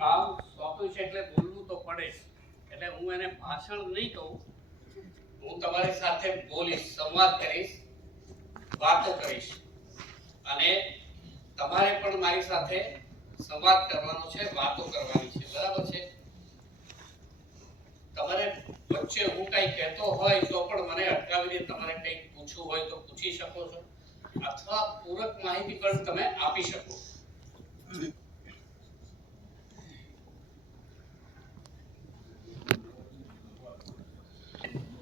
કામ સોંપ્યું છે એટલે બોલવું તો પડે જ. એટલે હું એને ભાષણ નહીં કહું, હું તમારી સાથે બોલીશ, સંવાદ કરીશ, વાતો કરીશ અને તમારે પણ મારી સાથે સંવાદ કરવાનો છે, વાતો કરવાની છે. બરાબર છે? તમારે વચ્ચે હું કંઈ કહેતો હોય તો પણ મને અટકાવીને તમારે કંઈક પૂછવું હોય તો પૂછી શકો છો, અથવા પૂરક માહિતી પણ તમે આપી શકો.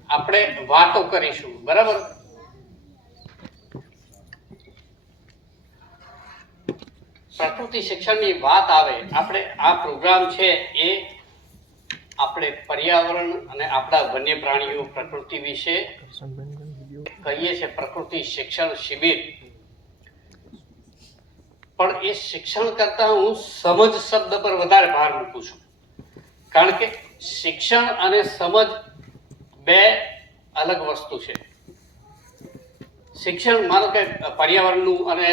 આપણે વાતો કરીશું. બરાબર? પ્રકૃતિ શિક્ષણની વાત આવે, આપણે આ પ્રોગ્રામ છે એ આપણે પર્યાવરણ અને આપણા વન્ય પ્રાણીઓ પ્રકૃતિ વિશે કહીએ છીએ પ્રકૃતિ શિક્ષણ શિબિર. પણ એ શિક્ષણ કરતા હું સમજ શબ્દ પર વધારે ભાર મૂકું છું, કારણ કે શિક્ષણ અને સમજ બે અલગ વસ્તુ છે. શિક્ષણ માનો કે પર્યાવરણનું અને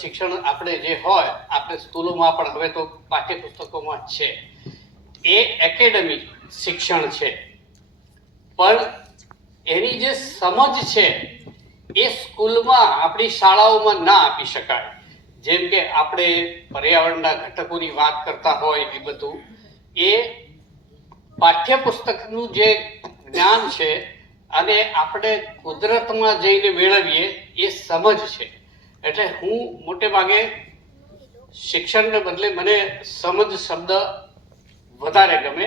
શિક્ષણ આપણે જે હોય આપણે સ્કૂલોમાં પણ હવે તો પાઠ્યપુસ્તકોમાં જ છે, એ એકેડેમિક શિક્ષણ છે. પણ એની જે સમજ છે એ સ્કૂલમાં આપણી શાળાઓમાં ના આપી શકાય. જેમ કે આપણે પર્યાવરણના ઘટકોની વાત કરતા હોય એ બધું એ પાઠ્યપુસ્તકનું જે જ્ઞાન છે અને આપણે કુદરતમાં જઈને મેળવીએ એ સમજ છે. એટલે હું મોટે ભાગે શિક્ષણને બદલે મને સમજ શબ્દ વધારે ગમે.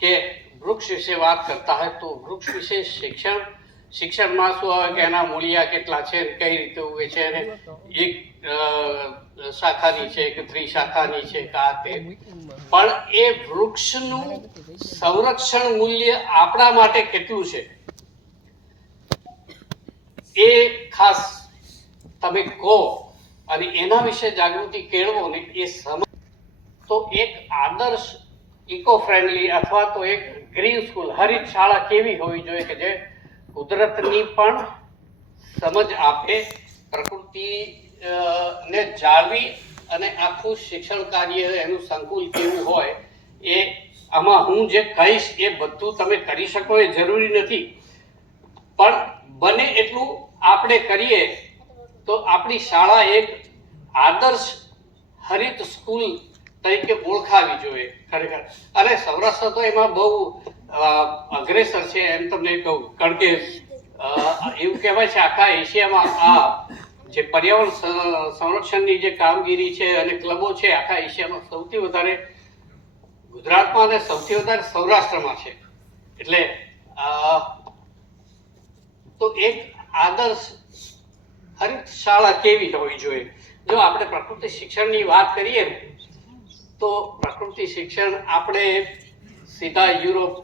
કે વૃક્ષ વિશે વાત કરતા હોય તો વૃક્ષ વિશે શિક્ષણમાં શું આવે કે એના મૂળિયા કેટલા છે, કઈ રીતે ઉગે છે, અને એક શાખાની છે કે ત્રિશાખાની છે કે આ તે. પણ એ વૃક્ષનું સંરક્ષણ મૂલ્ય આપણા માટે કેટલું છે એ ખાસ તમે કહો અને એના વિશે જાગૃતિ કેળવો ને એ સમજ તો એક આદર્શ ઇકો ફ્રેન્ડલી અથવા તો એક ગ્રીન સ્કૂલ હરિત શાળા કેવી હોવી જોઈએ કે જે કુદરતની પણ સમજ આપે, પ્રકૃતિ ને જાળવી અને આખું શિક્ષણ કાર્ય એનું સંકુલ કેવું હોય એ આમાં હું જે કહીશ એ બધું તમે કરી શકો એ જરૂરી નથી, પણ બને એટલું આપણે કરીએ તો આપણી શાળા એક આદર્શ હરિત સ્કૂલ તરીકે ઓળખાવી જોઈએ ખરેખર. અને સૌરાષ્ટ્ર તો એમાં બહુ અગ્રેસર છે એમ તમને કહું, કારણ કે એવું કહેવાય છે આખા એશિયામાં આ જે પર્યાવરણ સંરક્ષણની જે કામગીરી છે અને ક્લબો છે આખા એશિયામાં સૌથી વધારે ગુજરાતમાં અને સૌથી વધારે સૌરાષ્ટ્રમાં છે. એટલે તો એક આદર્શ હરિત શાળા કેવી હોવી જોઈએ. જો આપણે પ્રકૃતિ શિક્ષણની વાત કરીએ તો પ્રકૃતિ શિક્ષણ આપણે સીધા યુરોપ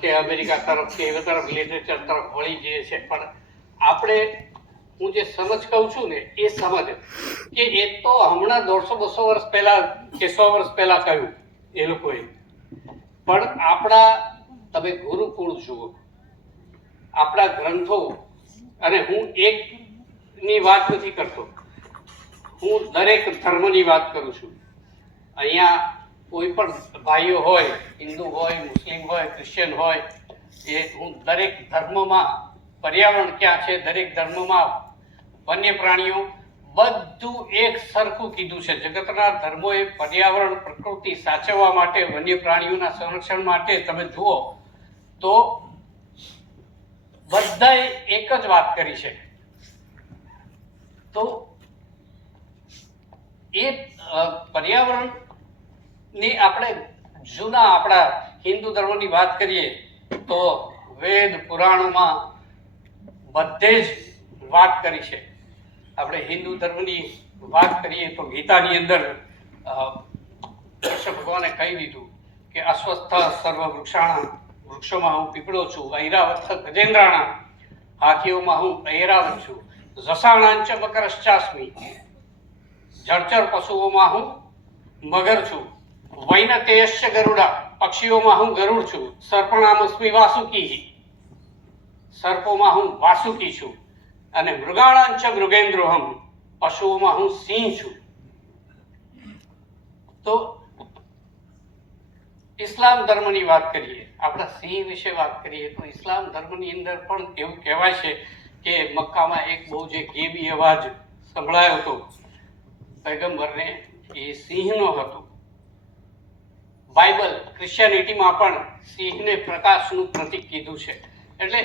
કે અમેરિકા તરફ કે એવા તરફ લિટરેચર તરફ વળી જઈએ છે, પણ આપણે હું જે સમજ કહું છું ને એ સમજ કે એ તો હમણાં 150-200 વર્ષ પહેલા કે 100 વર્ષ પહેલા કહ્યું એ લોકોએ, પણ આપણા તમે ગુરુકુળ જુઓ, આપણા ગ્રંથો, અને હું એકની વાત નથી કરતો, હું દરેક ધર્મની વાત કરું છું. અહીંયા કોઈ પણ ભાઈઓ હોય, હિન્દુ હોય, મુસ્લિમ હોય, ક્રિશ્ચિયન હોય, એ હું દરેક ધર્મમાં પર્યાવરણ ક્યાં છે, દરેક ધર્મમાં વન્ય પ્રાણીઓ બધું એક સરખું કીધું છે. જગતના ધર્મોએ પર્યાવરણ પ્રકૃતિ સાચવવા માટે, વન્ય પ્રાણીઓના સંરક્ષણ માટે તમે જુઓ તો બધાએ એક જ વાત કરી છે. તો એ પર્યાવરણની આપણે જૂના આપણા હિન્દુ ધર્મની વાત કરીએ તો વેદ પુરાણોમાં બધે જ વાત કરી છે. આપણે હિન્દુ ધર્મની વાત કરીએ તો ગીતાની અંદર કૃષ્ણ ભગવાને કહી દીધું કે અસ્વસ્થ સર્વ વૃક્ષાણા, વૃક્ષોમાં હું પીપળો છું, ઐરાવત ગજેન્દ્રાણા, હાથીઓમાં હું ઐરાવત છું, રસાણાંચ મકરશ્ચાસ્મિ, જળચર પશુઓમાં હું મગર છું, વૈનતેયશ્ચ ગરુડા, પક્ષીઓમાં હું ગરુડ છું, સર્પણામસ્મિ વાસુકી, સર્પોમાં હું વાસુકી છું, અને મૃગાણાંચ મૃગેન્દ્રોહમ, પશુઓમાં હું સિંહ છું. તો ઇસ્લામ ધર્મની વાત કરીએ, આપણા સિંહ વિશે વાત કરીએ તો ઇસ્લામ ધર્મની અંદર પણ એવું કહેવાય છે કે મક્કામાં એક બહુ જે ગેબી અવાજ સંભળાયો હતો પૈગંબરને, એ સિંહનો હતો. બાઇબલ ક્રિશ્ચિયાનિટીમાં પણ સિંહને પ્રકાશનું પ્રતીક કીધું છે. એટલે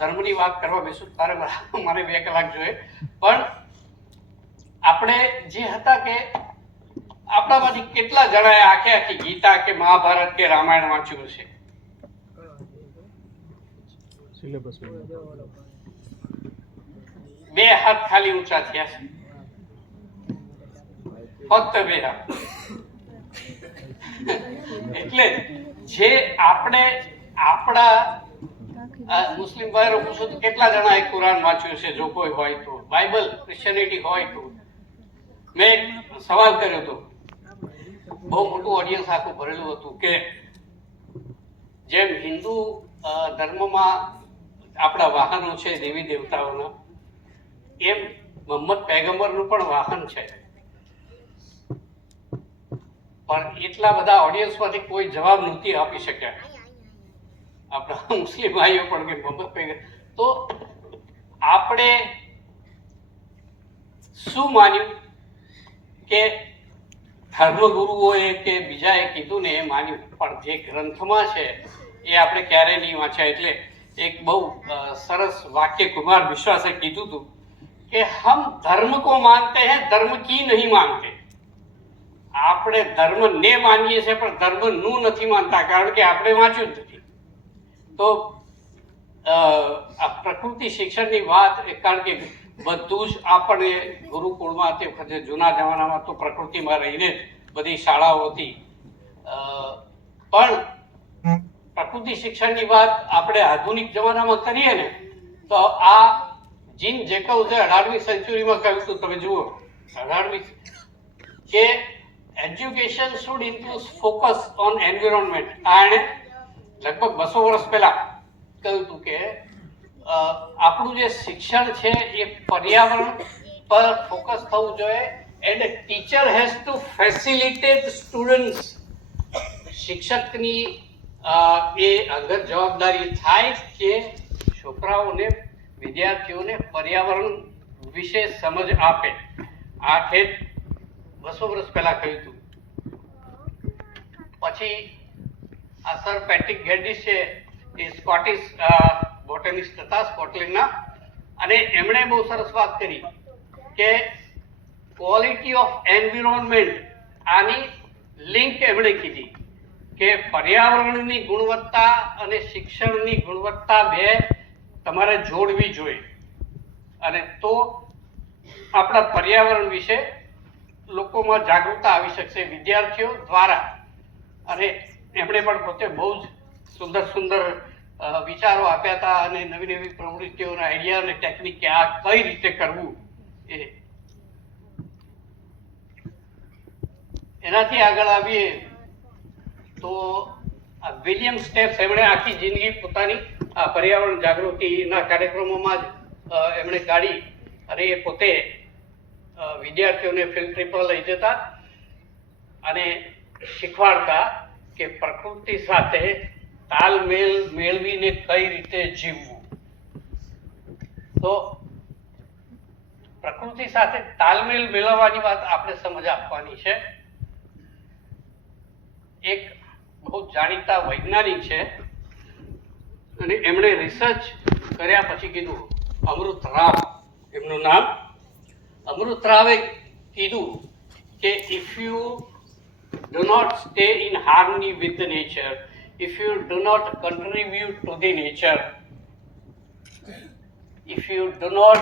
ધર્મની વાત કરવા બેસું તારે મારે 2 કલાક જોઈએ, પણ આપણે જે હતા કે આપણામાંથી કેટલા જણાએ આખી ગીતા કે મહાભારત કે રામાયણ વાંચ્યું છે? બે હાથ ખાલી ઊંચા થયા છે, ફક્ત 2 હાથ. એટલે જે આપણે આપણા મુસ્લિમ ભાઈઓ પૂછો તો કેટલા જણાએ કુરાન વાંચ્યું છે? જો કોઈ હોય તો, બાઇબલ ક્રિશ્ચિયાનિટી હોય તો. મેં એક સવાલ કર્યો હતો, બહુ મોટું ઓડિયન્સ આખું ભરેલું હતું, કે જેમ હિન્દુ ધર્મમાં આપણા વાહનો છે દેવી દેવતાઓના, એમ મોહમ્મદ પૈગંબરનું પણ વાહન છે. પણ એટલા બધા ઓડિયન્સમાંથી કોઈ જવાબ નથી આપી શક્યા. આપણા મુસ્લિમ ભાઈઓ પણ કે મોહમ્મદ પૈગંબર, તો આપણે શું માન્યું કે ધર્મગુરુઓએ કે બીજાએ કીધું ને એ માન્યું, પણ જે ગ્રંથમાં છે એ આપણે ક્યારેય નહીં વાંચ્યા. એટલે એક બહુ સરસ વાક્ય કુમાર વિશ્વાસે કીધું હતું કે હમ ધર્મ કો માનતે હૈ, ધર્મ કી નહીં માનતે. આપણે ધર્મ ને માનીએ છીએ પણ ધર્મનું નથી માનતા, કારણ કે આપણે વાંચ્યું જ નથી. તો આ પ્રકૃતિ શિક્ષણની વાત, કારણ કે બધું જ આપણે ગુરુકુળમાં તે વખતે જૂના જમાનામાં તો પ્રકૃતિમાં રહીને જ બધી શાળાઓ હતી, પણ પ્રકૃતિ શિક્ષણની વાત આપણે આધુનિક જમાનામાં કરીએ ને તો આ જીન જેકબ્સે 18મી સેન્ચુરીમાં કહ્યું હતું, તમે જુઓ 18મી, કે education should include focus on environment. આણે લગભગ 200 વર્ષ પહેલા કહ્યું હતું કે આપણું જે શિક્ષણ છે એ પર્યાવરણ પર ફોકસ થવું જોઈએ, and teacher has to facilitate students. શિક્ષકની એ અંગત જવાબદારી થાય કે છોકરાઓને, વિદ્યાર્થીઓને પર્યાવરણ વિશે સમજ આપે. આ ખેત 200 વર્ષ પહેલા કહ્યું હતું. પછી આ સર પેટ્રિક ગેડિસ છે, એ સ્કોટિશ બોટનિસ્ટ હતા સ્કોટલેન્ડના, અને એમણે બહુ સરસ વાત કરી કે ક્વોલિટી ઓફ એન્વિરોન્મેન્ટ, આની લિંક એમણે કીધી કે પર્યાવરણની ગુણવત્તા અને શિક્ષણની ગુણવત્તા બે તમારે જોડવી જોઈએ, અને તો આપણા પર્યાવરણ વિશે લોકોમાં જાગૃતતા આવી શકશે વિદ્યાર્થીઓ દ્વારા. અને એમણે પણ પોતે બહુ જ સુંદર સુંદર વિચારો આપ્યા હતા, અને નવી નવી પ્રવૃત્તિઓના આઈડિયા અને ટેકનિક કે આ કઈ રીતે કરવું. એનાથી આગળ આવીએ તો વિલિયમ સ્ટેપ્સ, એમણે આખી જિંદગી પોતાની આ પર્યાવરણ જાગૃતિના કાર્યક્રમોમાં જ એમણે કાઢી, અને એ પોતે વિદ્યાર્થીઓને ફિલ્ડ ટ્રીપ પર લઈ જતા અને શીખવાડતા કે પ્રકૃતિ સાથે તાલમેલ મેળવીને કઈ રીતે જીવવું. તો પ્રકૃતિ સાથે તાલમેલ મેળવવાની વાત આપણે સમજ આપવાની છે. એક બહુ જાણીતા વૈજ્ઞાનિક છે, અને એમણે રિસર્ચ કર્યા પછી કીધું, અમૃત રાવ એમનું નામ. અમૃત રાવે કીધું કે if you do not stay in harmony with the nature, if you do not contribute to the nature, if you do not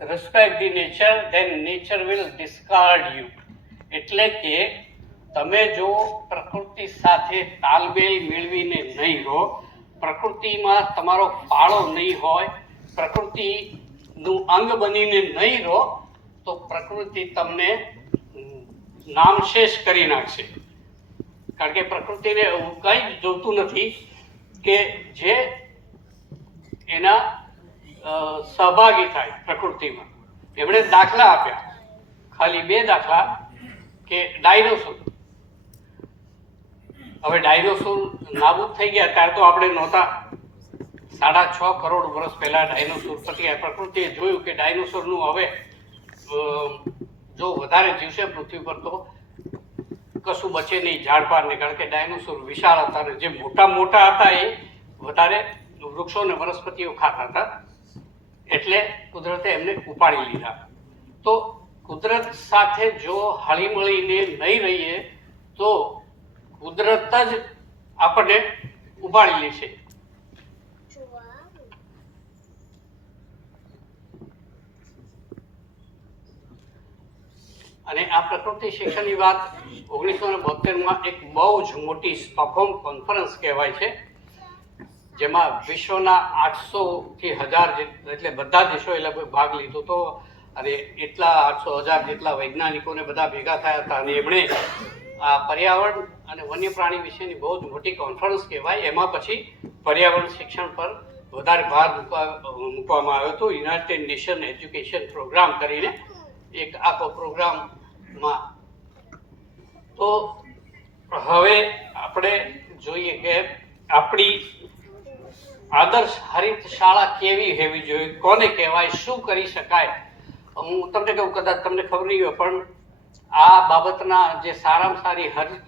respect the nature, then nature will discard you. એટલે કે તમે જો પ્રકૃતિ સાથે તાલમેલ મેળવીને નહીં રહો, પ્રકૃતિમાં તમારો ફાળો નહીં હોય, પ્રકૃતિનું અંગ બનીને નહીં રહો, તો પ્રકૃતિ તમને નામશેષ કરી નાખશે. કારણ કે પ્રકૃતિને એવું કંઈ જ જોતું નથી કે જે એના સહભાગી થાય પ્રકૃતિમાં. એમણે દાખલા આપ્યા, ખાલી 2 દાખલા, કે ડાયનોસોર હવે ડાયનોસોર નાબૂદ થઈ ગયા ત્યારે તો આપણે નહોતા. 6.5 કરોડ વર્ષ પહેલા ડાયનોસોર પતી પ્રકૃતિએ જોયું કે ડાયનોસોરનું હવે જો વધારે જીવશે પૃથ્વી પર તો કશું બચે નહીં ઝાડપારને, કારણ કે ડાયનોસોર વિશાળ હતા અને જે મોટા હતા એ વધારે વૃક્ષો અને વનસ્પતિઓ ખાતા હતા, એટલે કુદરતે એમને ઉપાડી લીધા. તો કુદરત સાથે જો હળીમળીને નહીં રહીએ તો કુદરત જ આપણને ઉપાડી લેશે. અને આ પ્રકૃતિ શિક્ષણની વાત 1972માં એક બહુ જ મોટી સ્ટોકહોમ કોન્ફરન્સ કહેવાય છે, જેમાં વિશ્વના 800થી 1000 એટલે બધા દેશોએ લગભગ ભાગ લીધો હતો અને એટલા 800,000 જેટલા વૈજ્ઞાનિકોને બધા ભેગા થયા હતા અને એમણે આ પર્યાવરણ અને વન્ય પ્રાણી વિશેની બહુ જ મોટી કોન્ફરન્સ કહેવાય. એમાં પછી પર્યાવરણ શિક્ષણ પર વધારે ભાર મૂકવામાં આવ્યો હતો. યુનાઇટેડ નેશન એજ્યુકેશન પ્રોગ્રામ કરીને એક આખો પ્રોગ્રામમાં. તો હવે આપણે જોઈએ કે આપણી આદર્શ હરિત શાળા કેવી હોવી જોઈએ, કોને કહેવાય, શું કરી શકાય. હું તમને કહું, કદાચ તમને ખબર નહીં હોય, પણ આ બાબતના જે સારામાં સારી હરિત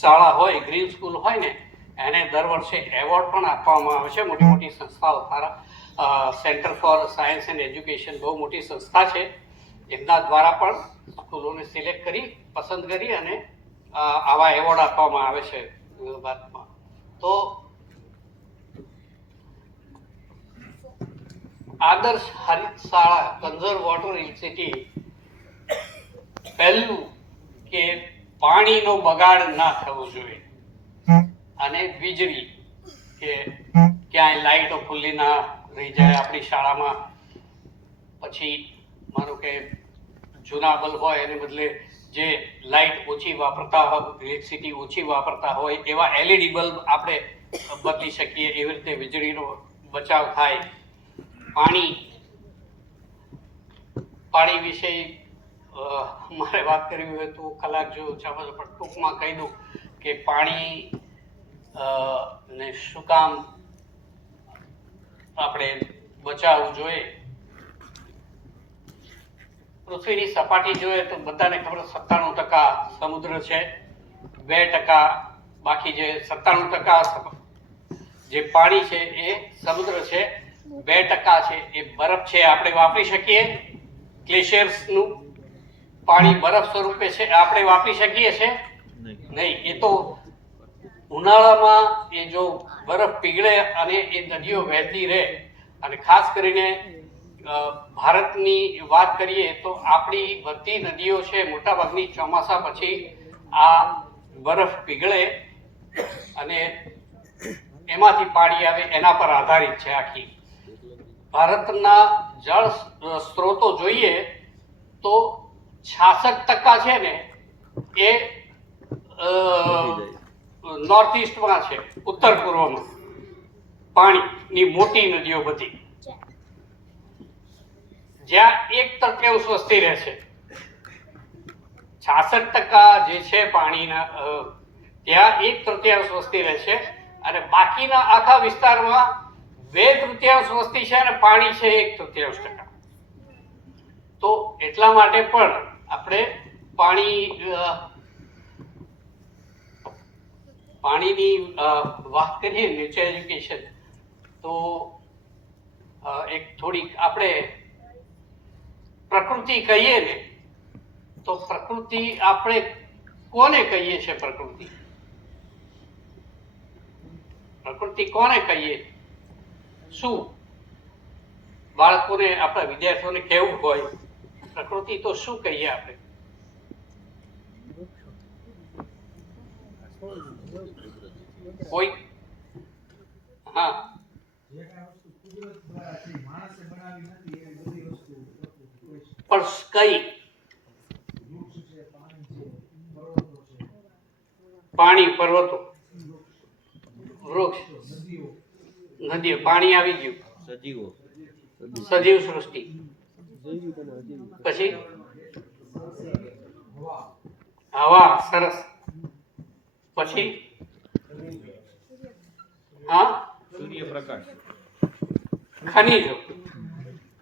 શાળા હોય, ગ્રીન સ્કૂલ હોય ને, એને દર વર્ષે એવોર્ડ પણ આપવામાં આવે છે. મોટી મોટી સંસ્થાઓ સારા centre for science and education બહુ મોટી સંસ્થા છે, એમના દ્વારા પણ સ્કૂલોને સિલેક્ટ કરી, પસંદ કરી અને આવા એવોર્ડ આપવામાં આવે છે ભારતમાં. તો આદર્શ હરિત શાળા કન્ઝર્વ વોટર ઇનિશિયેટિવ, પહેલું કે પાણીનો બગાડ ના થવો જોઈએ અને વીજળી કે ક્યાંય લાઇટો ખુલ્લી ના રહી જાય આપણી શાળામાં. પછી માનો કે જૂના બલ્બ હોય એને બદલે જે લાઇટ ઓછી વાપરતા હોય, ઇલેક્ટ્રિસિટી ઓછી વાપરતા હોય એવા LED બલ્બ આપણે બદલી શકીએ, એવી રીતે વીજળીનો બચાવ થાય. પાણી વિશે મારે વાત કરવી હોય તો કલાક જો ચાલો, પણ ટૂંકમાં કહી દઉં કે પાણી ને શું કામ આપણે બચાવવું જોઈએ. પૃથ્વીની સપાટી જોઈએ તો બધાને ખબર 97% સમુદ્ર છે, 2% બાકી જે 97% જે પાણી છે એ સમુદ્ર છે, 2% છે એ બરફ છે, આપણે વાપરી શકીએ. ગ્લેશિયર્સનું પાણી બરફ સ્વરૂપે છે, આપણે વાપરી શકીએ છે નહીં. એ તો ઉનાળામાં એ જો બરફ પીગળે અને એ નદીઓ વહેતી રહે, અને ખાસ કરીને ભારતની વાત કરીએ તો આપણી બધી નદીઓ છે મોટાભાગની ચોમાસા પછી આ બરફ પીગળે અને એમાંથી પાણી આવે, એના પર આધારિત છે આખી. ભારતના જળ સ્ત્રોતો જોઈએ તો 66% છે ને એ નોર્થ ઇસ્ટમાં છે, ઉત્તર પૂર્વમાં પાણીની મોટી નદીઓ બધી, જ્યાં 1/3 વસ્તી રહે છે. 66% જે છે પાણીના ત્યાં 1/3 વસ્તી રહે છે અને બાકીના આખા વિસ્તારમાં 2/3 વસ્તી છે અને પાણી છે 1/3%. તો એટલા માટે પણ આપણે પાણીની વાત કરીએ નેચર એજ્યુકેશન, તો એક થોડીક આપણે પ્રકૃતિ કહીએ ને, તો પ્રકૃતિ આપણે કોને કહીએ છીએ? પ્રકૃતિ કોને કહીએ? શું બાળકોને, આપણા વિદ્યાર્થીઓને કહેવું હોય પ્રકૃતિ તો શું કહીએ આપણે? કોઈ હા, પણ કઈ? પાણી, પર્વતો, વૃક્ષ, નદીઓ, પાણી આવી ગયું, સજીવ સૃષ્ટિ, પછી હવા, સરસ, પછી હા, સૂર્યપ્રકાશ. ખનિજો,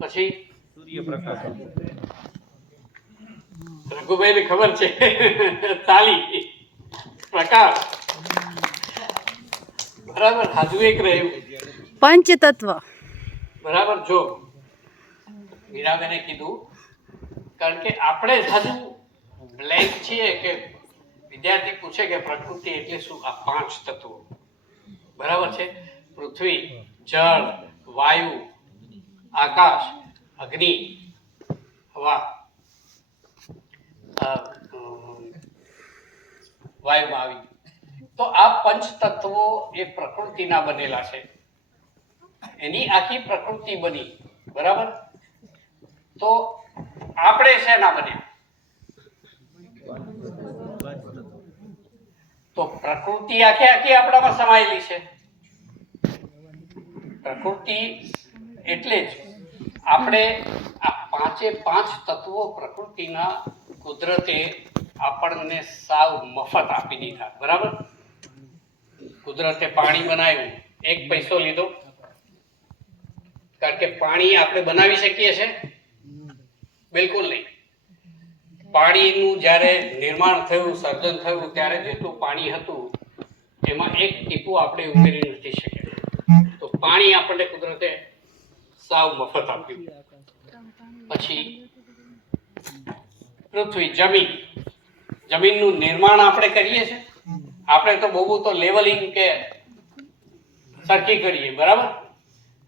પછી સૂર્યપ્રકાશ. રઘુભાઈને ખબર છે તાલી, પ્રકાશ, બરાબર. હજુ એક રહ્યું પંચતત્વ. બરાબર. જો મીરાબેને કીધું, કારણ કે આપણે હજુ બ્લેન્ક છીએ કે વિદ્યાર્થી પૂછે કે પ્રકૃતિ એટલે શું, આ 5 તત્વો, બરાબર છે. પૃથ્વી, જળ, વાયુ, આકાશ, અગ્નિ, હવા, વાયુમાં આવી. તો આ 5 તત્વો એ પ્રકૃતિના બનેલા છે, એની આખી પ્રકૃતિ બની, બરાબર. તો આપણે શેના બન્યા? તો પ્રકૃતિ આખી આખી આપણામાં સમાયેલી છે. પ્રકૃતિ એટલે જ આપણે આ 5 તત્વો પ્રકૃતિના કુદરતે આપણને સાવ મફત આપી દીધા, બરાબર. કુદરતે પાણી બનાવ્યું, 1 પૈસો લીધો, કારણ કે પાણી આપણે બનાવી શકીએ છીએ? બિલકુલ નહીં. પાણીનું જ્યારે નિર્માણ થયું, સર્જન થયું, ત્યારે જેટલું પાણી હતું એમાં 1 ટીપું આપણે ઉમેરી નથી શક્યા. તો પાણી આપણને કુદરતે સાવ મફત આપ્યું. પછી પૃથ્વી, જમીન, જમીનનું નિર્માણ આપણે કરીએ છીએ. આપણે તો બહુ તો લેવલિંગ કે સરખી કરીએ, બરાબર.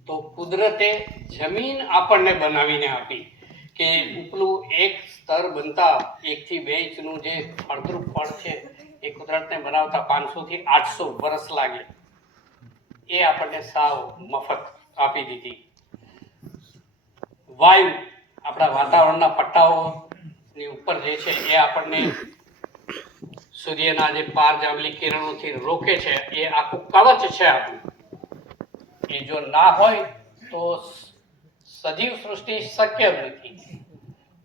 તો કુદરતે જમીન આપણને બનાવીને આપી કે ઉપલું એક સ્તર બનતા 1 થી 2 ઇંચનું જે ફળદ્રુપ ફળ છે એ કુદરતને બનાવતા 500 થી 800 વર્ષ લાગે, એ આપણને સાવ મફત આપી દીધી. વાયુ, આપણા વાતાવરણના પટ્ટાઓની ઉપર જે છે એ આપણને સૂર્યના જે પારજાંબલી કિરણોથી રોકે છે, એ આખું કવચ છે આપણું. એ જો ના હોય તો સજીવ સૃષ્ટિ શક્ય નથી.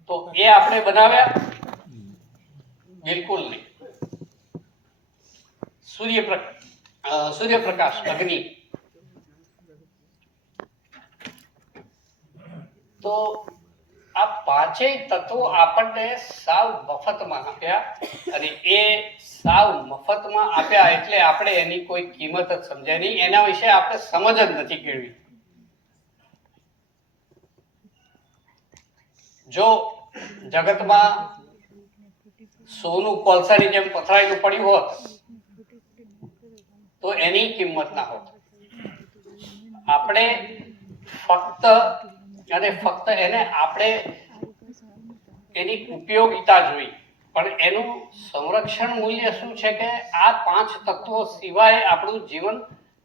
તો એ આપણે બનાવ્યા? બિલકુલ નહીં. સૂર્યપ્રકાશ, અગ્નિ, તો આ 5 તત્વો આપણને સાવ મફતમાં આપ્યા, અને એ સાવ મફતમાં આપ્યા એટલે આપણે એની કોઈ કિંમત જ સમજાય નહીં, એના વિશે આપણે સમજ જ નથી કેળવી. જો જગતમાં સોનું કોલસાની જેમ પથરાયેલું પડ્યું હોત તો એની કિંમત ના હોત. આપણે ફક્ત અને ફક્ત એને આપણે એની ઉપયોગિતા જોઈ, પણ એનું સંરક્ષણ મૂલ્ય શું છે કે આ 5 તત્વો સિવાય આપણું જીવન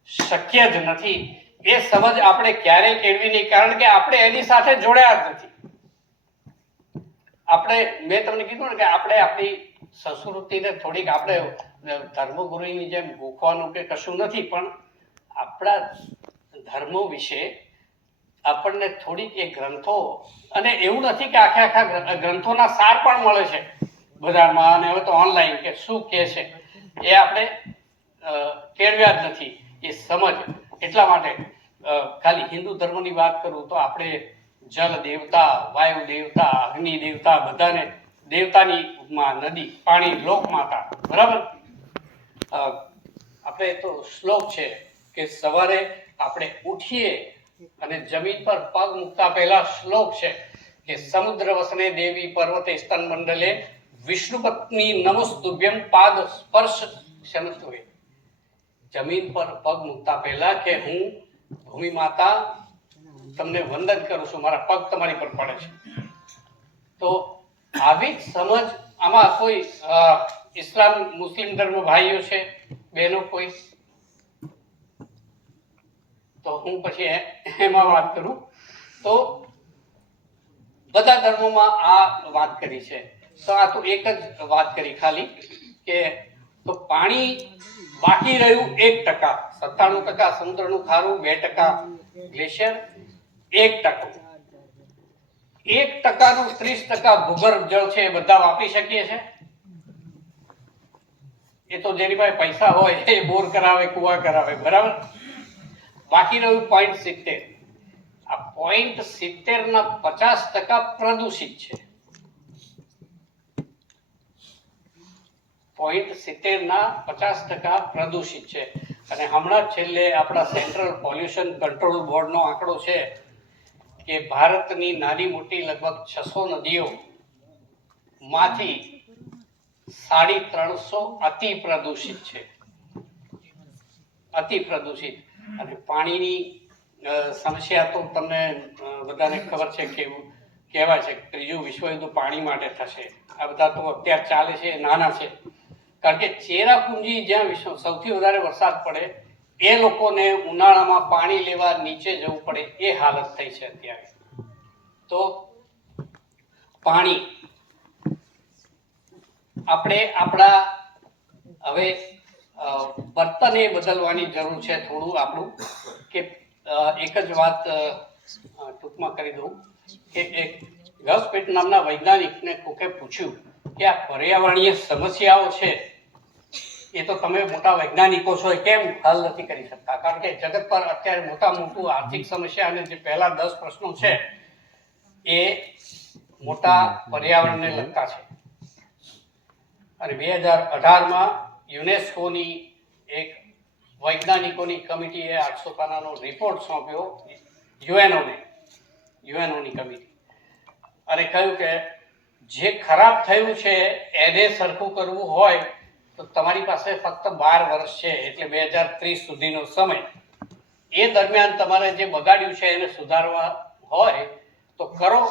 શક્ય જ નથી. એ સમજ આપણે ક્યારેય કેળવી નહીં, કારણ કે આપણે એની સાથે જોડાયા જ નથી. આપણે, મેં તમને કીધું ને કે આપણે આપણી સંસ્કૃતિને થોડીક, આપણે ધર્મગુરુની જેમ ભૂખવાનું કે કશું નથી, પણ આપણા ધર્મો વિશે આપણને થોડીક એ ગ્રંથો, અને એવું નથી કે આખા ગ્રંથોના સાર પણ મળે છે બજારમાં, અને હવે તો ઓનલાઈન કે શું કહે છે, એ આપણે કેળવ્યા જ નથી એ સમજ. એટલા માટે ખાલી હિન્દુ ધર્મની વાત કરું તો આપણે જલ દેવતા, વાયુ દેવતા, અગ્નિ દેવતા, બધાને દેવતાની ઉપમા, નદી, પાણી, લોક માતા, બરાબર. આપણે તો શ્લોક છે કે સવારે આપણે ઉઠીએ અને જમીન પર પગ મૂકતા પહેલા શ્લોક છે કે સમુદ્ર વસને દેવી પર્વતે સ્તન મંડલે વિષ્ણુપત્ની નમસ્તુભ્યમ પાદ સ્પર્શ ક્ષમસ્તુવે. જમીન પર પગ મૂકતા પહેલા કે હું ભૂમિ માતા તમને વંદન કરું છું, મારા પગ તમારી પર પડે છે. તો આવી સમજ આમાં કોઈ ઇસ્લામ મુસ્લિમ ધર્મ ભાઈઓ છે, બહેનો કોઈ, તો હું પછી એમાં વાત કરું તો બધા ધર્મોમાં આ વાત કરી છે. તો આ તો એક જ વાત કરી ખાલી કે તો પાણી બાકી રહ્યું 1%, 97% સમુદ્રનું ખારું, 2% ગ્લેશિયર, 1%. 1%નું 30% ભૂગર્ભ જળ છે, એ બધા વાપરી શકીએ છે. એ તો જેની પાસે પૈસા હોય એ બોર કરાવે, કુવા કરાવે, બરાબર. બાકી રહ્યું 0.70. આ 0.70 ના 50% પ્રદૂષિત છે. 0.70 ના 50% પ્રદૂષિત છે. અને હમણાં જ છેલ્લે આપણા સેન્ટ્રલ પોલ્યુશન કંટ્રોલ બોર્ડનો આંકડો છે કે ભારતની નાની મોટી લગભગ 600 નદીઓ માંથી 350 અતિ પ્રદૂષિત છે. અતિ પ્રદૂષિત. અને પાણીની સમસ્યા તો તમને બધાને ખબર છે કે એવું કહેવાય છે કે ત્રીજું વિશ્વયુદ્ધ પાણી માટે થશે. આ બધા તો અત્યારે ચાલે છે એ નાના છે, કારણ કે ચેરાપુંજી જ્યાં વિશ્વ સૌથી વધારે વરસાદ પડે એ લોકોને ઉનાળામાં પાણી લેવા નીચે જવું પડે એ હાલત થઈ છે અત્યારે. તો પાણી આપણે આપણા હવે વર્તન એ બદલવાની જરૂર છે થોડું આપણું. કે એક જ વાત ટૂંકમાં કરી દઉં કે એક ગસપેટ નામના વૈજ્ઞાનિકને કોકે પૂછ્યું કે આ પર્યાવરણીય સમસ્યાઓ છે એ તો તમે મોટા વૈજ્ઞાનિકો છો એ કેમ હલ નથી કરી શકતા? કારણ કે જગત પર અત્યારે મોટું આર્થિક સમસ્યા અને જે પહેલા 10 પ્રશ્નો છે એ મોટા પર્યાવરણને લગતા છે. અને 2018માં યુનેસ્કોની એક વૈજ્ઞાનિકોની કમિટીએ 800 પાનાનો રિપોર્ટ સોંપ્યો યુએનઓની કમિટી, અને કહ્યું કે જે ખરાબ થયું છે એને સરખું કરવું હોય તો તમારી પાસે ફક્ત 12 વર્ષ છે, એટલે 2030 સુધીનો સમય. એ દરમિયાન તમારે જે બગાડ્યું છે એને સુધારવા હોય તો કરો,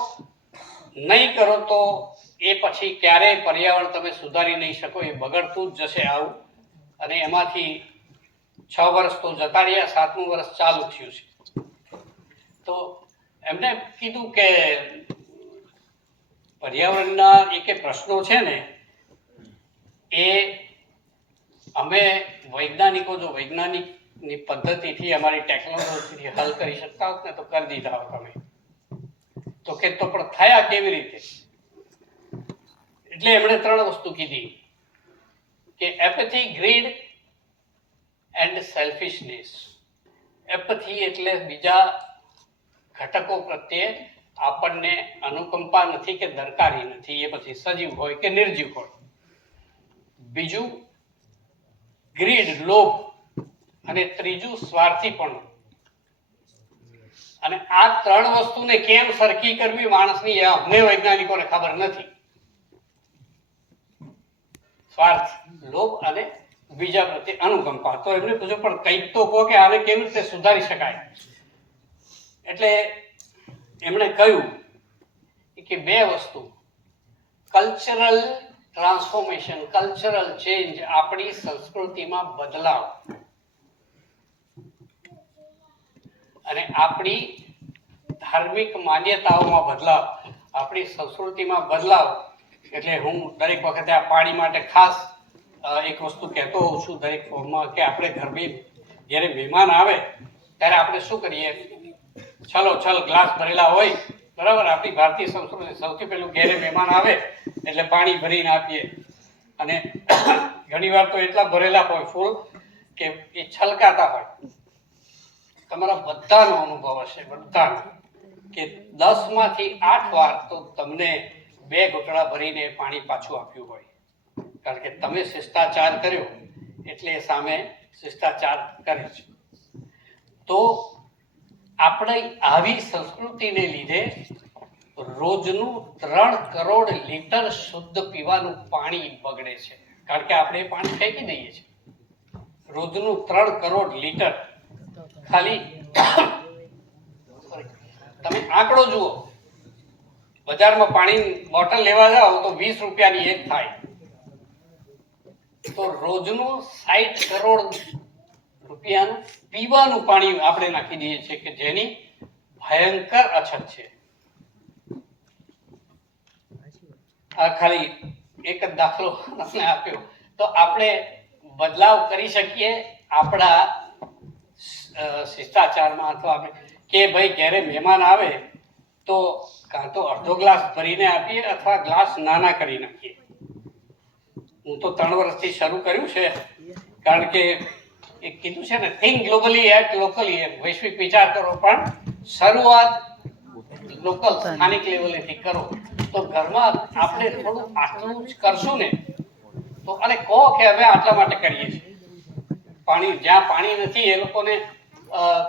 નહીં કરો તો એ પછી ક્યારેય પર્યાવરણ તમે સુધારી નહીં શકો, એ બગડતું જ જશે આવું. અને એમાંથી 6 વર્ષ તો જતા રહ્યા, 7મું વર્ષ ચાલુ થયું છે. તો એમને કીધું કે પર્યાવરણના એક પ્રશ્નો છે ને એ અમે વૈજ્ઞાનિકો જો વૈજ્ઞાનિકની પદ્ધતિથી અમારી ટેકનોલોજીથી હલ કરી શકતા હોત ને તો કરી દીધા હોત અમે. તો કે તો પણ થયા કેવી રીતે? એટલે એમણે 3 વસ્તુ કીધી કે એપેથી, ગ્રીડ એન્ડ સેલ્ફિશનેસ. એપેથી એટલે બીજા ઘટકો પ્રત્યે આપણને અનુકંપા નથી કે દરકારી નથી, એ પછી સજીવ હોય કે નિર્જીવ હોય. બીજું ગ્રીડ, લોભ, અને ત્રીજું સ્વાર્થીપણું. અને આ 3 વસ્તુને કેમ સરખી કરવી માણસની એ અમને વૈજ્ઞાનિકોને ખબર નથી. સ્વાર્થ, લોભ અને બીજા પ્રત્યે અનુકંપા. તો એમને પૂછ્યું પણ કંઈક તો કહો કે આને કેવી રીતે સુધારી શકાય? એટલે એમણે કહ્યું કે 2 વસ્તુ, કલ્ચરલ ટ્રાન્સફોર્મેશન, કલ્ચરલ ચેન્જ, આપણી સંસ્કૃતિમાં બદલાવ, અને આપણી ધાર્મિક માન્યતાઓમાં બદલાવ, આપણી સંસ્કૃતિમાં બદલાવ. એટલે હું દરેક વખતે આ પાણી માટે ખાસ એક વસ્તુ કહેતો હોઉં છું દરેક ફોર્મમાં કે આપણે ઘરમાં જ્યારે મહેમાન આવે ત્યારે આપણે શું કરીએ? છલ ગ્લાસ ભરેલા હોય, બરાબર? આપણી ભારતીય સંસ્કૃતિ સૌથી પહેલું ઘેરે મહેમાન આવે એટલે પાણી ભરીને આપીએ. અને ઘણીવાર તો એટલા ભરેલા હોય ફૂલ કે એ છલકાતા હોય. તમારા બધાનો અનુભવ હશે, બધાનો, કે 10માંથી 8 વાર તો તમને 2 ઘૂંટડા ભરીને પાણી પાછું આપ્યું હોય, કારણ કે તમે શિષ્ટાચાર કર્યો એટલે સામે શિષ્ટાચાર કરે છે. તો આપણે આવી સંસ્કૃતિને લીધે રોજનું 3 કરોડ લીટર શુદ્ધ પીવાનું પાણી બગડે છે, કારણ કે આપણે એ પાણી ફેંકી દઈએ છીએ. રોજનું 3 કરોડ લીટર. ખાલી તમે આંકડો જુઓ, બજારમાં પાણી બોટલ લેવા જાઓ તો 20 રૂપિયાની એક થાય. તો રોજનું 60 કરોડ રૂપિયાનું પીવાનું પાણી આપણે નાખી દઈએ છીએ કે જેની ભયંકર અછત છે. આ ખાલી એક જ દાખલો તમને આપ્યો. તો આપણે બદલાવ કરી શકીએ આપણા શિષ્ટાચારમાં, અથવા આપણે કે ભાઈ ઘરે મહેમાન આવે તો કાં તો અડધો ગ્લાસ ભરીને આપીએ અથવા ગ્લાસ નાના કરી નાખીએ. હું તો 3 વર્ષથી શરૂ કર્યું છે, કારણ કે એ કીધું છે ને, થિંક ગ્લોબલી એક્ટ લોકલી, એમ વૈશ્વિક વિચાર કરો પણ શરૂઆત લોકલ સ્થાનિક લેવલેથી કરો. તો ઘરમાં આપણે થોડું આટલું જ કરશું ને તો, અને કહો કે હવે આટલા માટે કરીએ છીએ. જ્યાં પાણી નથી એ લોકોને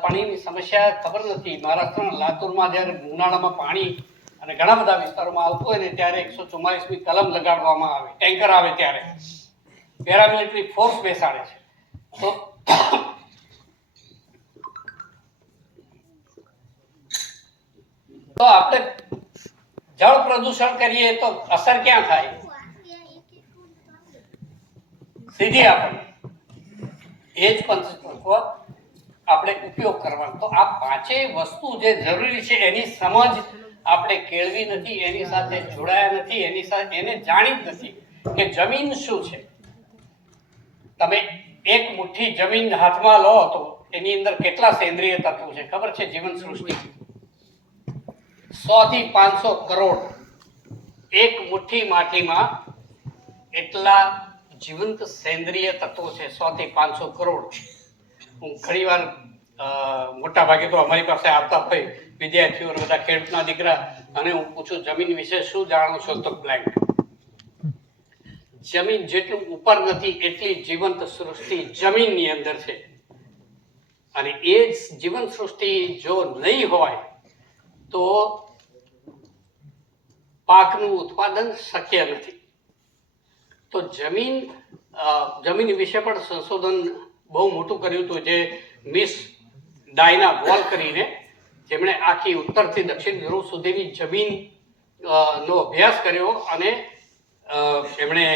પાણીની સમસ્યા ખબર નથી. મહારાષ્ટ્રના લાતુરમાં જ્યારે ઉનાળામાં પાણી અને ઘણા બધા વિસ્તારોમાં આવતું હોય ને ત્યારે 144મી કલમ લગાડવામાં આવે, ટેન્કર આવે ત્યારે પેરામિલિટરી ફોર્સ બેસાડે છે. તો આપણે જળ પ્રદૂષણ કરીએ તો અસર ક્યાં થાય? સીધી આપણને એ જ પંચતત્વ આપણે ઉપયોગ કરવાનો. તો આ પાંચેય વસ્તુ જે જરૂરી છે એની સમજ આપણે કેળવી નથી, એની સાથે જોડાયા નથી, એની સાથે એને જાણી જ નથી કે જમીન શું છે. તમે એક મુઠ્ઠી જમીન હાથમાં લો તો એની અંદર કેટલા સેન્દ્રિય તત્વો છે ખબર છે? જીવન સૃષ્ટિ 100 થી 500 કરોડ એક મુઠ્ઠી માટીમાં એટલા જીવંત સેન્દ્રિય તત્વો છે, 100 થી 500 કરોડ. હું ઘણીવાર મોટા ભાગે તો અમારી પાસે આવતા હોય વિદ્યાર્થીઓ, બધા ખેડૂતના દીકરા, અને હું પૂછું જમીન વિશે શું જાણો છો તો બ્લેન્ક. જમીન જેટલું ઉપર નથી એટલી જીવંત સૃષ્ટિ જમીનની અંદર છે. અને એ જ જીવન સૃષ્ટિ જો નહીં હોય તો પાકનું ઉત્પાદન શક્ય નથી. તો જમીન વિશે પણ સંશોધન બહુ મોટું કર્યું હતું, જે મિસ ડાયના વોલ કરીને, જેમણે આખી ઉત્તરથી દક્ષિણ ધ્રુવ સુધીની જમીન નો અભ્યાસ કર્યો અને એમણે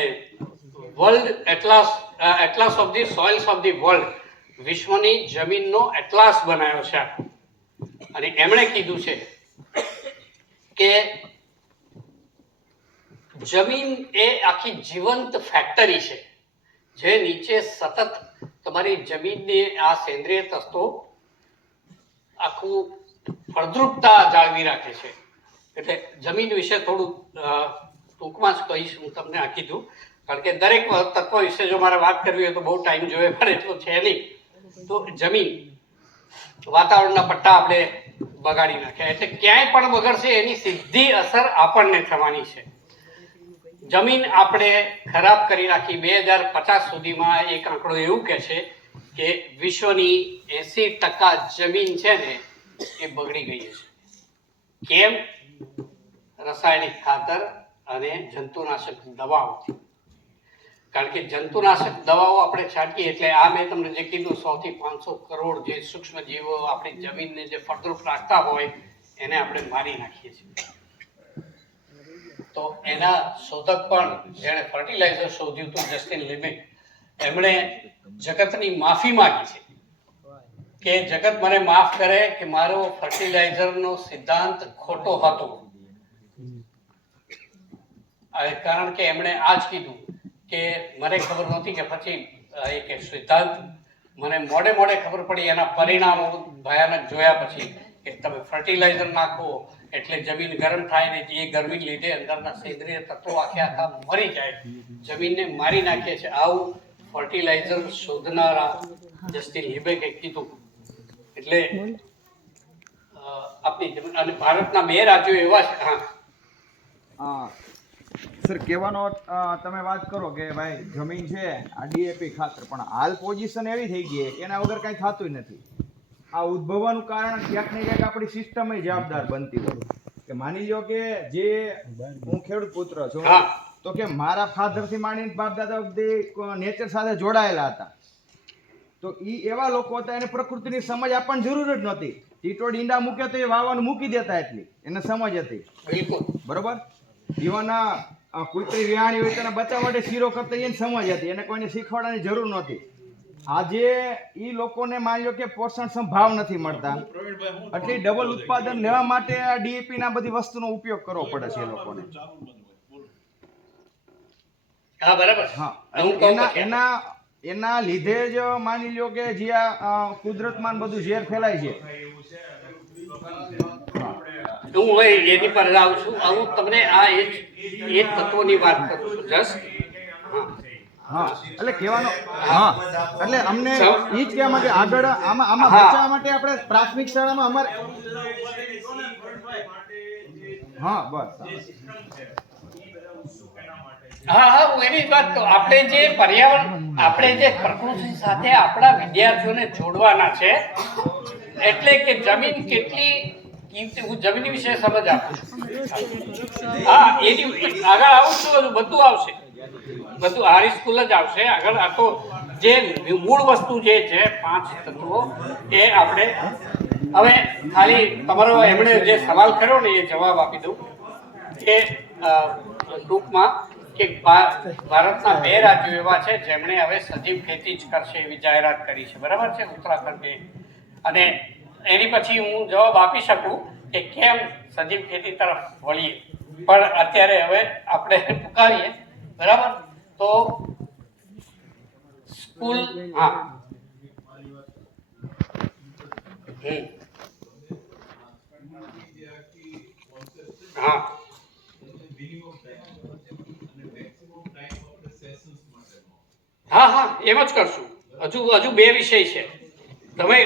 world atlas of the soils of the world, વિશ્વની જમીનનો એટલાસ બનાવ્યો છે. અને એમણે કીધું છે કે જમીન એ આખી જીવંત ફેક્ટરી છે, જે નીચે સતત તમારી જમીનની આ સેન્દ્રિય તત્વો આખું ફળદ્રુપતા જાળવી રાખે છે. એટલે જમીન વિશે થોડું ટૂંકમાં જ કહીશ હું તમને આ કીધું, કારણ કે દરેક તત્વ વિશે જો મારે વાત કરવી હોય તો બહુ ટાઈમ જોઈએ, પણ એટલો છે નહીં. તો જમીન, વાતાવરણના પટ્ટા આપણે બગાડી નાખ્યા એટલે ક્યાંય પણ બગડશે એની સીધી અસર આપણને થવાની છે. જમીન આપણે ખરાબ કરી નાખી. 2050 સુધીમાં એક આંકડો એવું કહે છે કે વિશ્વની 80% જમીન છે ને એ બગડી ગઈ છે. કેમ? રાસાયણિક ખાતર અને જંતુનાશક દવાઓથી. કારણ કે જંતુનાશક દવાઓ આપણે છાંટીએ એટલે આ મેં તમને જે કીધું 100 થી 500 કરોડ જે સૂક્ષ્મ જીવો આપણી જમીનને જે ફળદ્રુપ રાખતા હોય એને આપણે મારી નાખીએ છીએ. તો એના શોધક પણ, જેણે ફર્ટિલાઇઝર શોધ્યું હતું, જસ્ટિન લિબિક, એમણે જગતની માફી માંગી છે કે જગત મને માફ કરે કે મારો ફર્ટિલાઇઝરનો સિદ્ધાંત ખોટો હતો. કારણ કે એમણે આ જ કીધું કે મને ખબર નહોતી કે પછી એક સિદ્ધાંત મને મોડે ખબર પડી, એના પરિણામો ભયાનક જોયા પછી, કે તમે ફર્ટિલાઇઝર નાખો એટલે જમીન ગરમ થાય ને એ ગરમી લીધે અંદરના સેન્દ્રિય તત્વો આખા મરી જાય, જમીનને મારી નાખે છે. આવું ફર્ટિલાઇઝર શોધનારા જસ્ટિન લિબેકે કીધું. એટલે આપણી જમીન, અને ભારતના 2 રાજ્યો એવા છે. હા સર, કહેવાનો તમે વાત કરો કે ભાઈ જમીન છે આ ડીએપી ખાતર, પણ હાલ પોઝિશન એવી થઈ ગઈ કે એના વગર કંઈ થતું નથી. આ ઉદ્ભવવાનું કારણ ક્યાંક ને ક્યાંક આપણી સિસ્ટમ જવાબદાર બનતી હોય. કે માની લો કે જે હું ખેડૂત પુત્ર છું, તો કે મારા ફાધરથી માંડીને બાપ દાદા સુધી નેચર સાથે જોડાયેલા હતા. તો એ એવા લોકો હતા એને પ્રકૃતિની સમજ આપણને જરૂર જ નહોતી. ટીટોડ ઈંડા મૂકે તો એ વાવવાનું મૂકી દેતા, એટલી એને સમજ હતી. બિલકુલ બરોબર. જીવનના કુતરી વિહાણી હોય તેને બચાવવા માટે શીરો કરતા એને સમજ હતી, એને કોઈને શીખવાડવાની જરૂર નહોતી. આજે એ લોકોને માની લો કે પોષણ ભાવ નથી મળતા, એટલે ડબલ ઉત્પાદન લેવા માટે આ ડીએપી ના બધી વસ્તુનો ઉપયોગ કરવો પડે છે એ લોકોને. હા બરાબર. હા, એના લીધે જ માની લો કે જે આ કુદરતમાં બધું ઝેર ફેલાય છે. હું હવે એની પર આવું છું. હું તમને આ એ તત્વોની વાત કરું છું. જસ્ટ હા એટલે કહેવાનો હા એટલે અમને ઈ જ કહેવા માટે આગળ આમાં હા. બચાવવા માટે આપણે પ્રાથમિક શાળામાં અમારે હા બસ હા હું એની જ વાત કરું. આપણે જે પર્યાવરણ આપણે જે પ્રકૃતિ સાથે આપણા વિદ્યાર્થીઓને જોડવાના છે, એટલે કે જમીન કેટલી કિંમતી, હું જમીન વિશે સમજ આપું છું. હા એની આગળ આવું છું, બધું આવશે, બધું હારી સ્કૂલ જ આવશે આગળ. આ તો જે મૂળ વસ્તુ જે છે 5 તત્વો એ આપણે હવે ખાલી તમારો એમણે જે સવાલ કર્યો ને એ જવાબ આપી દઉં કે ટૂંકમાં કે ભારતના 2 રાજ્યો એવા છે જેમણે હવે સજીવ ખેતી જ કરશે એવી જાહેરાત કરી છે, બરાબર છે, ઉત્તરાખંડે. અને એની પછી હું જવાબ આપી શકું કે કેમ સજીવ ખેતી તરફ વળીએ, પણ અત્યારે હવે આપણે પુકારીએ, બરાબર. તો સ્કૂલ હા હા હા હા એમ જ કરશું. હજુ 2 વિષય છે. તમે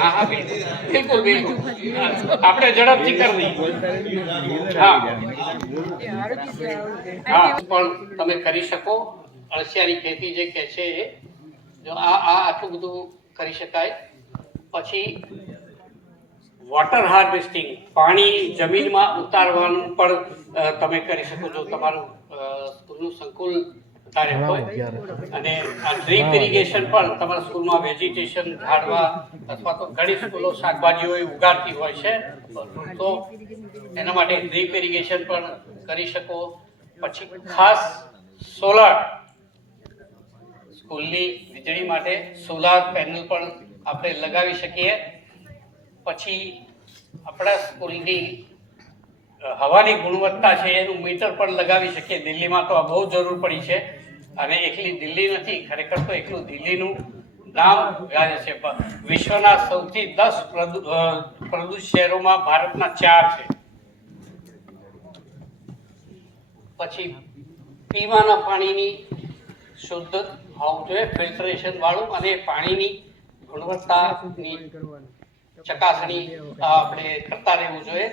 હા હા બિલકુલ બિલકુલ આપણે ઝડપથી કરી દઈએ. હા હા પણ તમે કરી શકો. અળસિયાની ખેતી જે કહે છે એ જો આ આટલું બધું કરી શકાય. પછી વોટર હાર્વેસ્ટિંગ, પાણી જમીનમાં ઉતારવાનું પણ તમે કરી શકો છો. તમારું સ્કૂલનું સંકુલ વધારે હોય અને આ ડ્રીપ ઇરિગેશન પણ તમારા સ્કૂલમાં વેજીટેશન ઝાડવા અથવા તો ઘણી સ્કૂલો શાકભાજીઓ ઉગાડતી હોય છે, તો એના માટે ડ્રીપ ઇરિગેશન પણ કરી શકો. પછી ખાસ સોલાર, સ્કૂલની વીજળી માટે સોલાર પેનલ પણ આપણે લગાવી શકીએ. પછી આપણા સ્કૂલની હવાની ગુણવત્તા છે એનું મીટર પણ લગાવી શકીએ. દિલ્હીમાં તો આ બહુ જરૂર પડી છે, અને એકલી દિલ્હી નથી, ખરેખર તો એકલું દિલ્હીનું નામ ગાજે છે. વિશ્વના સૌથી 10 પ્રદૂષિત શહેરોમાં ભારતના 4 છે. પછી પીવાના પાણીની શુદ્ધ હોવું જોઈએ, ફિલ્ટરેશન વાળું, અને પાણીની ગુણવત્તાની ચકાસણી આપણે કરતા રહેવું જોઈએ.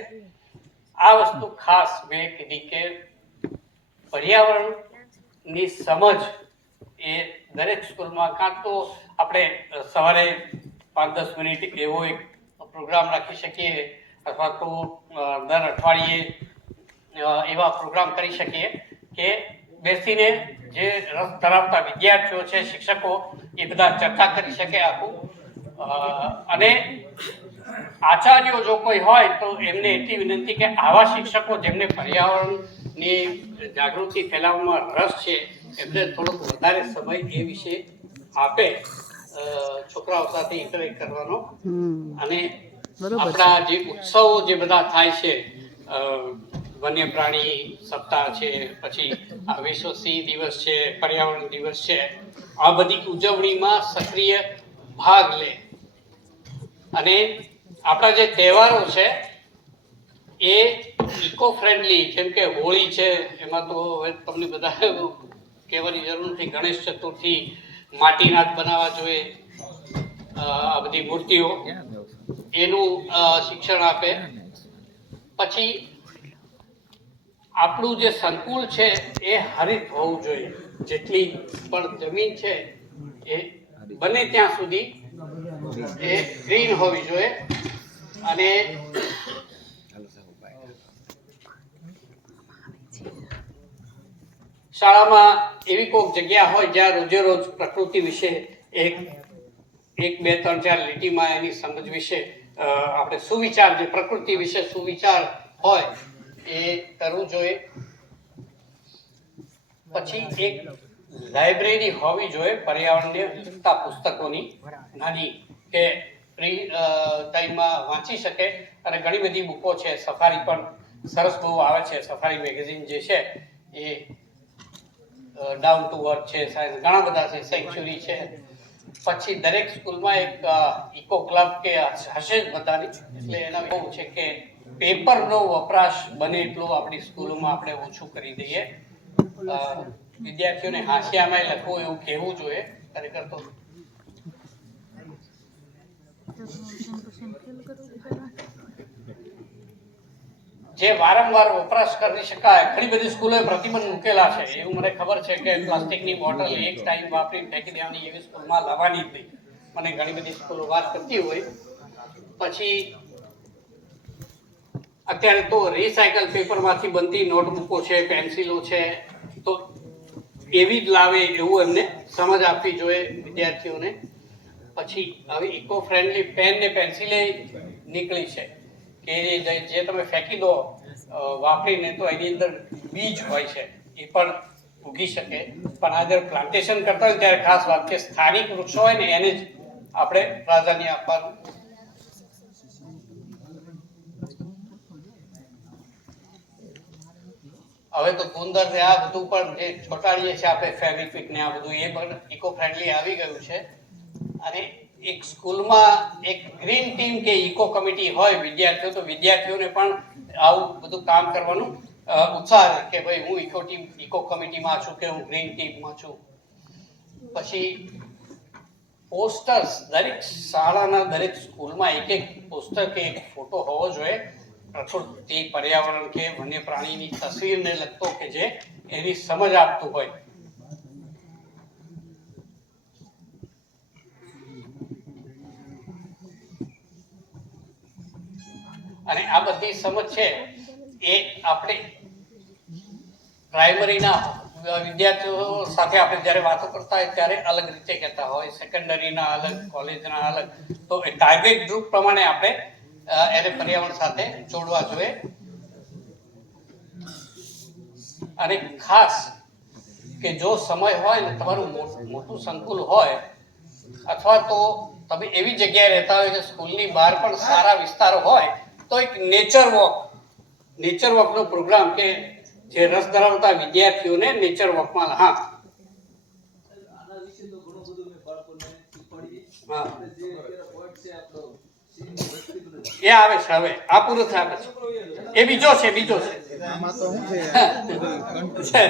આ વસ્તુ ખાસ મેં કીધી કે પર્યાવરણની સમજ એ દરેક સ્કૂલમાં, કાં તો આપણે સવારે 5-10 મિનિટ એવો એક પ્રોગ્રામ રાખી શકીએ, અથવા તો દર અઠવાડિયે એવા પ્રોગ્રામ કરી શકીએ કે બેસીને જે રસ ધરાવતા વિદ્યાર્થીઓ છે, શિક્ષકો, એ બધા ચર્ચા કરી શકે આખું. અને આચાર્યો જો કોઈ હોય તો એમને એટલી વિનંતી કે આવા શિક્ષકો જેમને પર્યાવરણની જાગૃતિ ફેલાવવામાં રસ છે, એમને થોડોક વધારે સમય એ વિશે આપે છોકરાઓ સાથે ઇન્ટરેક્ટ કરવાનો. અને આપણા જે ઉત્સવો જે બધા થાય છે, વન્ય પ્રાણી સપ્તાહ છે, પછી આ વિશ્વ સિંહ દિવસ છે, પર્યાવરણ દિવસ છે, આ બધી ઉજવણીમાં સક્રિય ભાગ લે. અને આપણા જે તહેવારો છે એ ઇકો ફ્રેન્ડલી, જેમ કે હોળી છે, એમાં તો હવે તમને બધા કહેવાની જરૂર નથી. ગણેશ ચતુર્થી માટીના જ બનાવવા જોઈએ, આ બધી મૂર્તિઓ, એનું શિક્ષણ આપે. પછી આપણું જે સંકુલ છે એ હરિત હોવું જોઈએ. જેટલી પણ જમીન છે એ બને ત્યાં સુધી એ ગ્રીન હોવી જોઈએ. અને શાળામાં એવી કોઈક જગ્યા હોય જ્યાં રોજે રોજ પ્રકૃતિ વિશે એક 2, 3, 4 લીટીમાં એની સમજ વિશે આપણે સુવિચાર, જે પ્રકૃતિ વિશે સુવિચાર હોય એ કરવું જોઈએ. પછી એક લાઇબ્રેરી હોવી જોઈએ પર્યાવરણને લગતા પુસ્તકોની, નાની, કે ફ્રી ટાઈમમાં વાંચી શકે. અને ઘણી બધી બુકો છે. સફારી પણ સરસ બહુ આવે છે, સફારી મેગેઝિન જે છે એ ડાઉન ટુ અર્થ છે, સાયન્સ ઘણા બધા છે, સેન્ચ્યુરી છે. પછી દરેક સ્કૂલમાં એક ઇકો ક્લબ કે હશે જ બધાની. એટલે એના બહુ છે કે પેપરનો વપરાશ બને એટલો આપણી સ્કૂલોમાં આપણે ઓછું કરી દઈએ. વિદ્યાર્થીઓને હાંસિયામાં લખવું એવું કહેવું જોઈએ ખરેખર તો જે વારંવાર વપરાશ કરી શકાય. ઘણી બધી સ્કૂલોએ પ્રતિબંધ મૂકેલા છે, એવું મને ખબર છે કે પ્લાસ્ટિકની બોટલ એક ટાઈમ વાપરીને ફેંકી દેવાની એવી સ્કૂલમાં લાવવાની જ નહીં. મને ઘણી બધી સ્કૂલો વાત કરતી હોય. પછી અત્યારે તો રિસાયકલ પેપરમાંથી બનતી નોટબુકો છે, પેન્સિલો છે, તો એવી જ લાવે એવું એમને સમજ આપવી જોઈએ વિદ્યાર્થીઓને. પછી હવે ઇકો ફ્રેન્ડલી પેન ને પેન્સિલે નીકળી છે કે જે તમે ફેંકી દો વાપરીને તો એની અંદર બીજ હોય છે, એ પણ ઉગી શકે. પણ આ જ્યારે પ્લાન્ટેશન કરતા હોય ત્યારે ખાસ વાત કે સ્થાનિક વૃક્ષો હોય ને એને જ આપણે પ્રાધાન્ય આપવાનું. હવે તો ગુંદર ને આ બધું પણ જે ચોંટાડીએ છીએ આપણે ફેવિક્વિક ને આ બધું એ પણ ઇકો ફ્રેન્ડલી આવી ગયું છે. અને એક સ્કૂલમાં એક ગ્રીન ટીમ કે ઇકો કમિટી હોય વિદ્યાર્થીઓ, તો વિદ્યાર્થીઓને પણ આવું બધું કામ કરવાનું ઉત્સાહ કે ભાઈ હું ઇકો કમિટીમાં છું કે હું ગ્રીન ટીમમાં છું. પછી પોસ્ટર્સ દરેક શાળાના દરેક સ્કૂલમાં એક પોસ્ટર કે એક ફોટો હોવો જોઈએ પ્રકૃતિ પર્યાવરણ કે વન્ય પ્રાણીની તસવીરને લગતો કે જે એની સમજ આપતું હોય. અને આ બધી સમજ છે એ આપણે પ્રાઇમરીના વિદ્યાર્થીઓ સાથે આપણે જ્યારે વાતો કરતા હોય ત્યારે અલગ રીતે કહેતા હોય, સેકન્ડરીના અલગ, કોલેજના અલગ. તો એ ટાર્ગેટ ગ્રુપ પ્રમાણે આપણે એને પર્યાવરણ સાથે જોડવા જોઈએ. અને ખાસ કે જો સમય હોય ને તમારું મોટું સંકુલ હોય અથવા તો તમે એવી જગ્યાએ રહેતા હોય કે સ્કૂલની બહાર પણ સારા વિસ્તારો હોય તો એક નેચર વોકનો પ્રોગ્રામ કે જે રસ ધરાવતા વિદ્યાર્થીઓને નેચર વોકમાં એ આવે છે. હવે આ પૂરું થાય પછી એ બીજો છે આમાં તો શું છે છે